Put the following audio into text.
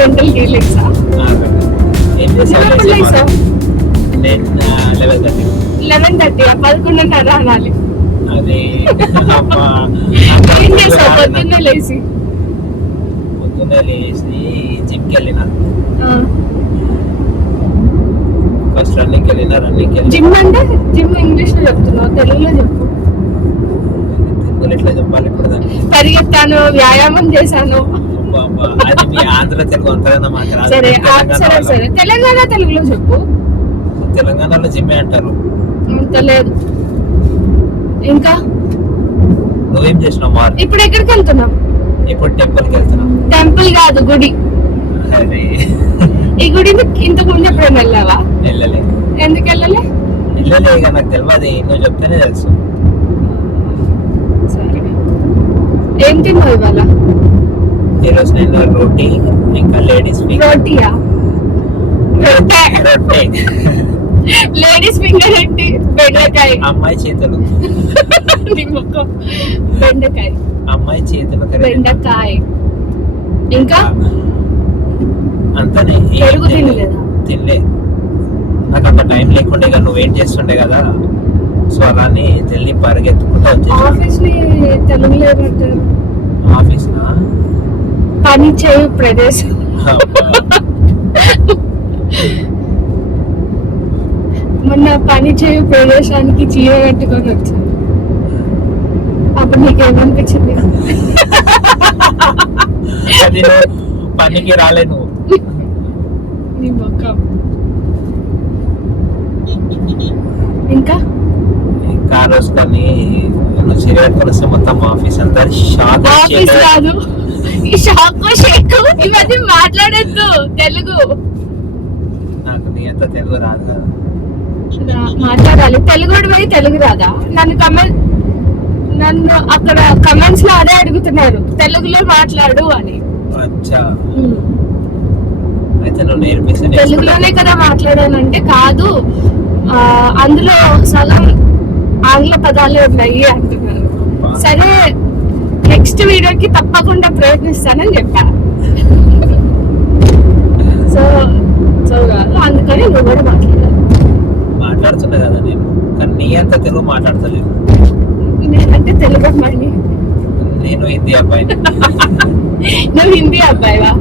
గంటలకి లేసా? ఏం ఎప్పుడు లేసా? నేను 11:30. 11:30 11:30 అనాలి. అది ఏం చేసావు పొద్దున్నే లేచి? పొద్దున్నే లేచి జిమ్కి వెళ్ళిన. ఫస్ట్ రన్నింగ్కి వెళ్ళిన. జిమ్ అంటే జిమ్ ఇంగ్లీష్ లో చెప్తున్నావు, తెలుగులో చెప్పు. తెలుగులో ఎట్లా చెప్పాలి ఇప్పుడు దాన్ని? పరిగెత్తాను, వ్యాయామం చేశాను. అది మీ ఆంధ్ర తెలుగు అంతగా మాకు రాదు. సరే సరే సరే, తెలంగాణ తెలుగులో చెప్పు. తెలంగాణలో జిమ్మే అంటారు. తెలియదు. ఇంకా నువ్వేం చేసినావు మార్నింగ్? ఇప్పుడు ఎక్కడికి వెళ్తున్నావు? ఇప్పుడు టెంపుల్కి వెళ్తున్నావు. టెంపుల్ కాదు, గుడి. అరే ఈ గుడిని ఇంతకు ముందు ఎప్పుడైనా వెళ్ళావా? వెళ్ళలే. ఎందుకు వెళ్ళలే? వెళ్ళలే, ఇక నాకు తెలియదు, నువ్వు చెప్తేనే తెలుసు. సరే, ఏం తిన్నావు ఇవాళ? ఈరోజు నేను రోటీ ఇంకా లేడీస్ రోటీయా? రొట్టె లేడీస్ ఫింగర్ ఏంటి? బెండకాయ. అమ్మాయి చేతులు. బెండకాయ. అమ్మాయి చేతులు బెండకాయ. ఇంకా అంతనే. పెరుగు తినలేదా? తినలే, నాకు అంత టైం లేకుండే. ఇక నువ్వేం చేస్తుండే కదా, సో అలానే జల్దీ పరిగెత్తుకుంటూ వచ్చేసి. ఆఫీస్ ని తెలుగులో ఏమంటారు? ఆఫీస్ పని చేయు ప్రదేశం. మొన్న పని చేయు ప్రదేశానికి చీర కట్టుకొని వచ్చాను. అప్పుడు నీకేమనిపించింది? అది పనికి రాలే నువ్వు. నీ మొక్కం. ఇంకా ఇంకా ఆ రోజు కానీ నువ్వు చీర కట్టుకొని వస్తే మొత్తం ఆఫీస్ అంతా షాక్. ఆఫీస్ కాదు, ఈ షాకు షేకు ఇవన్నీ మాట్లాడద్దు. తెలుగు నాకు నీ అంత తెలుగు రాదు కదా. మాట్లాడాలి. తెలుగు పోయి తెలుగు రాదా? నన్ను అక్కడ కమెంట్స్ లో అదే అడుగుతున్నారు, తెలుగులో మాట్లాడు అని. అచ్చా, అయితే నువ్వు నేర్పిస్తే తెలుగులోనే కదా మాట్లాడానంటే కాదు, అందులో సగం ఆంగ్ల పదాలే ఉన్నాయి అంటున్నారు. సరే, నెక్స్ట్ వీడియోకి తప్పకుండా ప్రయత్నిస్తానని చెప్పాను. సో అందుకని నువ్వు కూడా మాట్లాడుతున్నా కదా నేను, కానీ నీ అంత తెలుగు మాట్లాడతలేదు. నేనంటే తెలుగు అమ్మాయిని. నేను హిందీ అబ్బాయిని. నువ్వు హిందీ అబ్బాయివా?